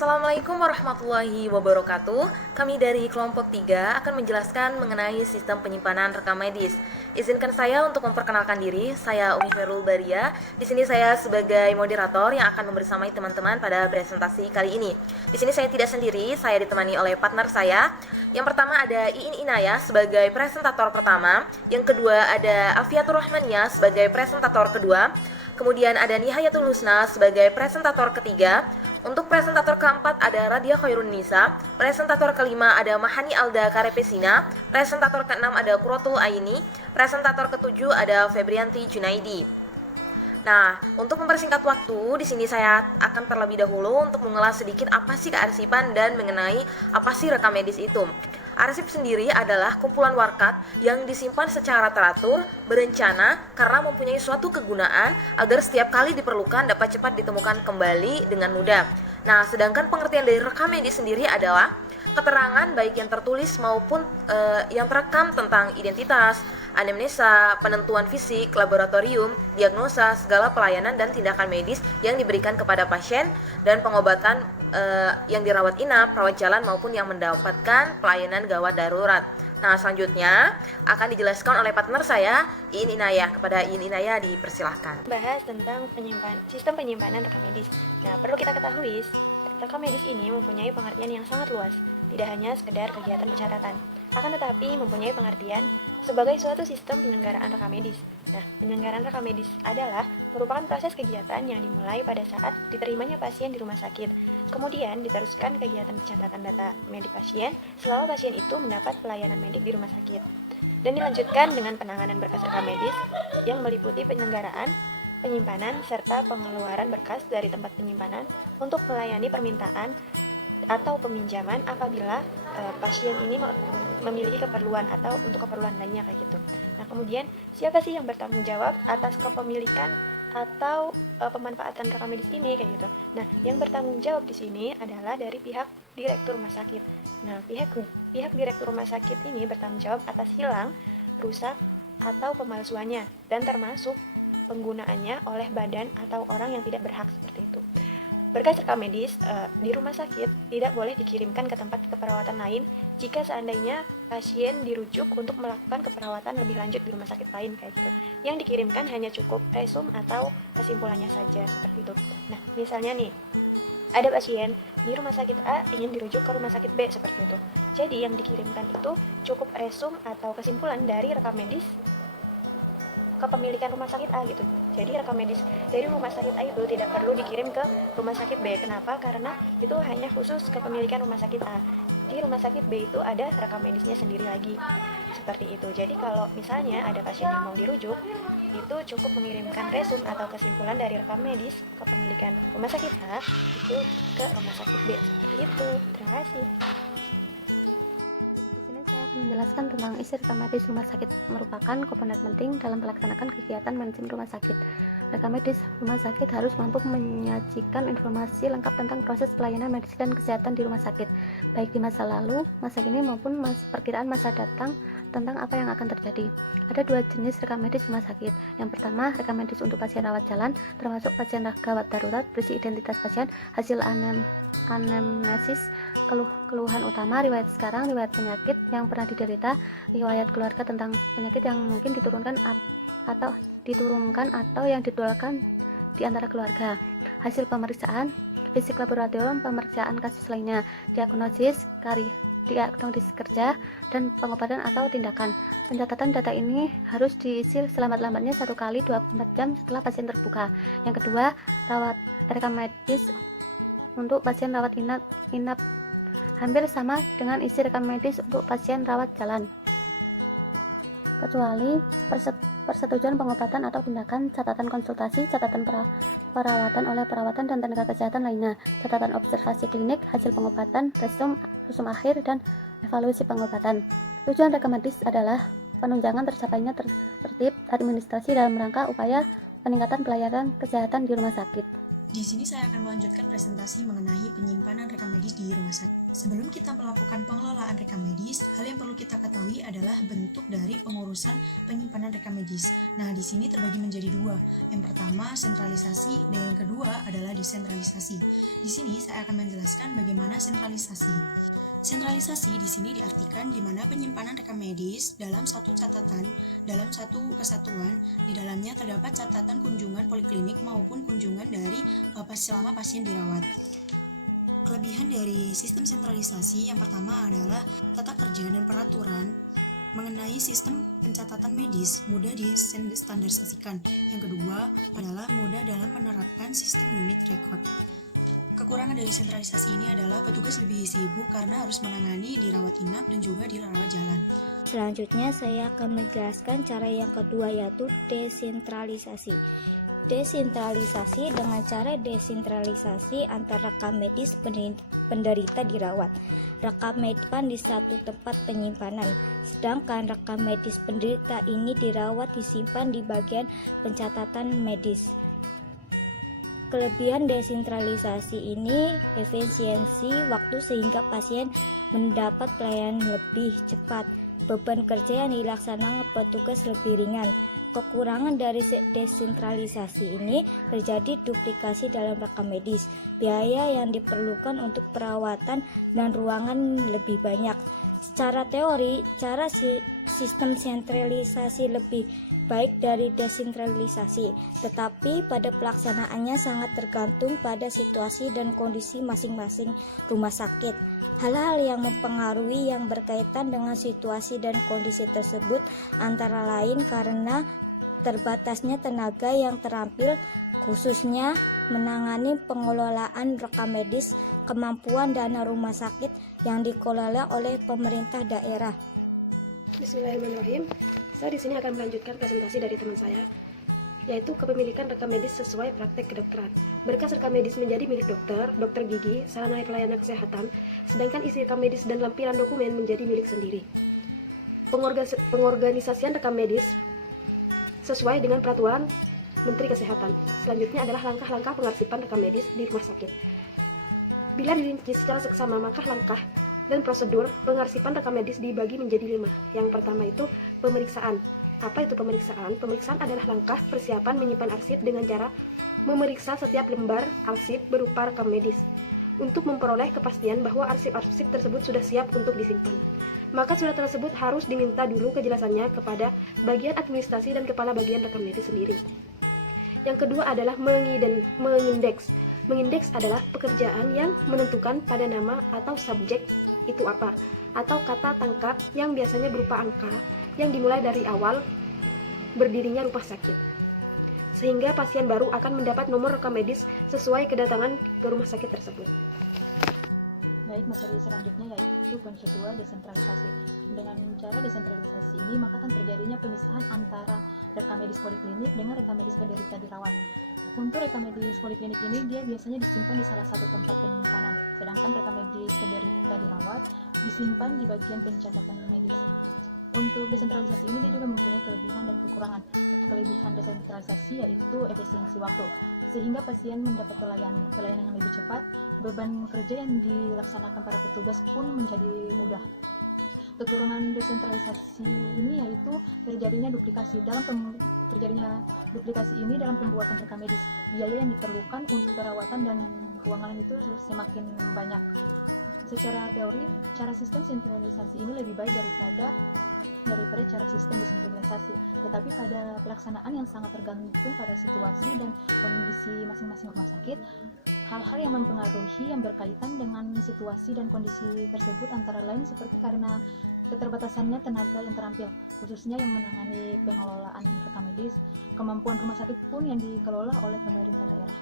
Assalamualaikum warahmatullahi wabarakatuh. Kami dari kelompok 3 akan menjelaskan mengenai sistem penyimpanan rekam medis. Izinkan saya untuk memperkenalkan diri. Saya Umi Ferul Baria. Di sini saya sebagai moderator yang akan membersamai teman-teman pada presentasi kali ini. Di sini saya tidak sendiri, saya ditemani oleh partner saya. Yang pertama ada Iin Inayah sebagai presentator pertama. Yang kedua ada Afiatur Rahmania sebagai presentator kedua. Kemudian ada Nihayatul Husna sebagai presentator ketiga. Untuk presentator keempat ada Radia Khairun Nisa. Presentator kelima ada Mahani Alda Karepesina. Presentator keenam ada Kurotul Aini. Presentator ketujuh ada Febrianti Junaidi. Nah, untuk mempersingkat waktu, di sini saya akan terlebih dahulu untuk mengulas sedikit apa sih kearsipan dan mengenai apa sih rekam medis itu. Arsip sendiri adalah kumpulan warkat yang disimpan secara teratur, berencana, karena mempunyai suatu kegunaan agar setiap kali diperlukan dapat cepat ditemukan kembali dengan mudah. Nah, sedangkan pengertian dari rekam medis sendiri adalah keterangan baik yang tertulis maupun yang terekam tentang identitas, anamnesa, penentuan fisik, laboratorium, diagnosa, segala pelayanan dan tindakan medis yang diberikan kepada pasien dan pengobatan yang dirawat inap, rawat jalan maupun yang mendapatkan pelayanan gawat darurat. Nah, selanjutnya akan dijelaskan oleh partner saya, Iin Inayah. Kepada Iin Inayah dipersilahkan. Bahas tentang sistem penyimpanan rekam medis. Nah, perlu kita ketahui, rekam medis ini mempunyai pengertian yang sangat luas, tidak hanya sekedar kegiatan pencatatan, akan tetapi mempunyai pengertian sebagai suatu sistem penyelenggaraan rekam medis. Nah, penyelenggaraan rekam medis adalah merupakan proses kegiatan yang dimulai pada saat diterimanya pasien di rumah sakit. Kemudian diteruskan kegiatan pencatatan data medik pasien selama pasien itu mendapat pelayanan medik di rumah sakit. Dan dilanjutkan dengan penanganan berkas rekam medis yang meliputi penyelenggaraan, penyimpanan, serta pengeluaran berkas dari tempat penyimpanan untuk melayani permintaan atau peminjaman apabila pasien ini memiliki keperluan atau untuk keperluan lainnya kayak gitu. Nah, kemudian siapa sih yang bertanggung jawab atas kepemilikan atau pemanfaatan rekam medis ini kayak gitu. Nah, yang bertanggung jawab di sini adalah dari pihak direktur rumah sakit. Nah, pihak direktur rumah sakit ini bertanggung jawab atas hilang, rusak atau pemalsuannya dan termasuk penggunaannya oleh badan atau orang yang tidak berhak seperti itu. Berkas rekam medis di rumah sakit tidak boleh dikirimkan ke tempat keperawatan lain jika seandainya pasien dirujuk untuk melakukan keperawatan lebih lanjut di rumah sakit lain kayak gitu. Yang dikirimkan hanya cukup resum atau kesimpulannya saja seperti itu. Nah, misalnya nih, ada pasien di rumah sakit A ingin dirujuk ke rumah sakit B seperti itu. Jadi yang dikirimkan itu cukup resum atau kesimpulan dari rekam medis kepemilikan rumah sakit A gitu. Jadi rekam medis dari rumah sakit A itu tidak perlu dikirim ke rumah sakit B. Kenapa? Karena itu hanya khusus kepemilikan rumah sakit A. Di rumah sakit B itu ada rekam medisnya sendiri lagi. Seperti itu. Jadi kalau misalnya ada pasien yang mau dirujuk, itu cukup mengirimkan resum atau kesimpulan dari rekam medis kepemilikan rumah sakit A itu ke rumah sakit B. Seperti itu. Terima kasih. Saya akan menjelaskan tentang isi rekam medis rumah sakit merupakan komponen penting dalam melaksanakan kegiatan manajemen rumah sakit. Rekam medis rumah sakit harus mampu menyajikan informasi lengkap tentang proses pelayanan medis dan kesehatan di rumah sakit, baik di masa lalu, masa kini maupun perkiraan masa datang tentang apa yang akan terjadi. Ada dua jenis rekam medis rumah sakit. Yang pertama, rekam medis untuk pasien rawat jalan, termasuk pasien gawat darurat, berisi identitas pasien, hasil anamnesis, keluhan utama, riwayat sekarang, riwayat penyakit yang pernah diderita, riwayat keluarga tentang penyakit yang mungkin diturunkan atau yang ditularkan di antara keluarga, hasil pemeriksaan fisik laboratorium, pemeriksaan kasus lainnya, diagnosis kerja, dan pengobatan atau tindakan. Pencatatan data ini harus diisi selambat-lambatnya 1 kali 24 jam setelah pasien terbuka. Yang kedua, rekam medis untuk pasien rawat inap hampir sama dengan isi rekam medis untuk pasien rawat jalan, kecuali persetujuan pengobatan atau tindakan, catatan konsultasi, catatan perawatan oleh perawatan dan tenaga kesehatan lainnya, catatan observasi klinik, hasil pengobatan, resum akhir, dan evaluasi pengobatan. Tujuan rekam medis adalah penunjangan tercapainya tertib administrasi dalam rangka upaya peningkatan pelayanan kesehatan di rumah sakit. Di sini saya akan melanjutkan presentasi mengenai penyimpanan rekam medis di rumah sakit. Sebelum kita melakukan pengelolaan rekam medis, hal yang perlu kita ketahui adalah bentuk dari pengurusan penyimpanan rekam medis. Nah, di sini terbagi menjadi dua. Yang pertama, sentralisasi, dan yang kedua adalah desentralisasi. Di sini saya akan menjelaskan bagaimana sentralisasi. Sentralisasi di sini diartikan di mana penyimpanan rekam medis dalam satu catatan, dalam satu kesatuan, di dalamnya terdapat catatan kunjungan poliklinik maupun kunjungan dari selama pasien dirawat. Kelebihan dari sistem sentralisasi yang pertama adalah tata kerja dan peraturan mengenai sistem pencatatan medis mudah distandarisasikan. Yang kedua adalah mudah dalam menerapkan sistem unit record. Kekurangan dari sentralisasi ini adalah petugas lebih sibuk karena harus menangani dirawat inap dan juga dirawat jalan. Selanjutnya saya akan menjelaskan cara yang kedua, yaitu desentralisasi. Desentralisasi dengan cara desentralisasi antara rekam medis penderita dirawat. Rekam medis di satu tempat penyimpanan, sedangkan rekam medis penderita ini dirawat disimpan di bagian pencatatan medis. Kelebihan desentralisasi ini efisiensi waktu sehingga pasien mendapat pelayanan lebih cepat. Beban kerja yang dilaksanakan petugas lebih ringan. Kekurangan dari desentralisasi ini terjadi duplikasi dalam rekam medis. Biaya yang diperlukan untuk perawatan dan ruangan lebih banyak. Secara teori, cara sistem sentralisasi lebih baik dari desentralisasi, tetapi pada pelaksanaannya sangat tergantung pada situasi dan kondisi masing-masing rumah sakit. Hal-hal yang mempengaruhi yang berkaitan dengan situasi dan kondisi tersebut antara lain karena terbatasnya tenaga yang terampil, khususnya menangani pengelolaan rekam medis, kemampuan dana rumah sakit yang dikelola oleh pemerintah daerah. Bismillahirrahmanirrahim. Saya di sini akan melanjutkan presentasi dari teman saya, yaitu kepemilikan rekam medis sesuai praktek kedokteran. Berkas rekam medis menjadi milik dokter, dokter gigi, sarana pelayanan kesehatan, sedangkan isi rekam medis dan lampiran dokumen menjadi milik sendiri. Pengorganisasian rekam medis sesuai dengan peraturan Menteri Kesehatan. Selanjutnya adalah langkah-langkah pengarsipan rekam medis di rumah sakit. Bila dirinci secara seksama, maka langkah dan prosedur pengarsipan rekam medis dibagi menjadi 5. Yang pertama itu pemeriksaan. Apa itu pemeriksaan? Pemeriksaan adalah langkah persiapan menyimpan arsip dengan cara memeriksa setiap lembar arsip berupa rekam medis untuk memperoleh kepastian bahwa arsip-arsip tersebut sudah siap untuk disimpan. Maka surat tersebut harus diminta dulu kejelasannya kepada bagian administrasi dan kepala bagian rekam medis sendiri. Yang kedua adalah mengindeks. Mengindeks adalah pekerjaan yang menentukan pada nama atau subjek itu apa, atau kata tangkap yang biasanya berupa angka yang dimulai dari awal berdirinya rumah sakit, sehingga pasien baru akan mendapat nomor rekam medis sesuai kedatangan ke rumah sakit tersebut. Baik, materi selanjutnya yaitu poin kedua, desentralisasi. Dengan cara desentralisasi ini, maka akan terjadinya pemisahan antara rekam medis poliklinik dengan rekam medis penderita dirawat. Untuk rekam medis poliklinik ini, dia biasanya disimpan di salah satu tempat penyimpanan, sedangkan rekam medis penderita dirawat disimpan di bagian pencatatan medis. Untuk desentralisasi ini, dia juga mempunyai kelebihan dan kekurangan. Kelebihan desentralisasi yaitu efisiensi waktu, sehingga pasien mendapat pelayanan yang lebih cepat. Beban kerja yang dilaksanakan para petugas pun menjadi mudah. Kekurangan desentralisasi ini yaitu terjadinya duplikasi ini dalam pembuatan rekam medis. Biaya yang diperlukan untuk perawatan dan ruangan itu semakin banyak. Secara teori, cara sistem sentralisasi ini lebih baik daripada cara sistem desentralisasi, tetapi pada pelaksanaan yang sangat tergantung pada situasi dan kondisi masing-masing rumah sakit. Hal-hal yang mempengaruhi yang berkaitan dengan situasi dan kondisi tersebut antara lain seperti karena keterbatasannya tenaga yang terampil, khususnya yang menangani pengelolaan rekam medis, kemampuan rumah sakit pun yang dikelola oleh pemerintah daerah.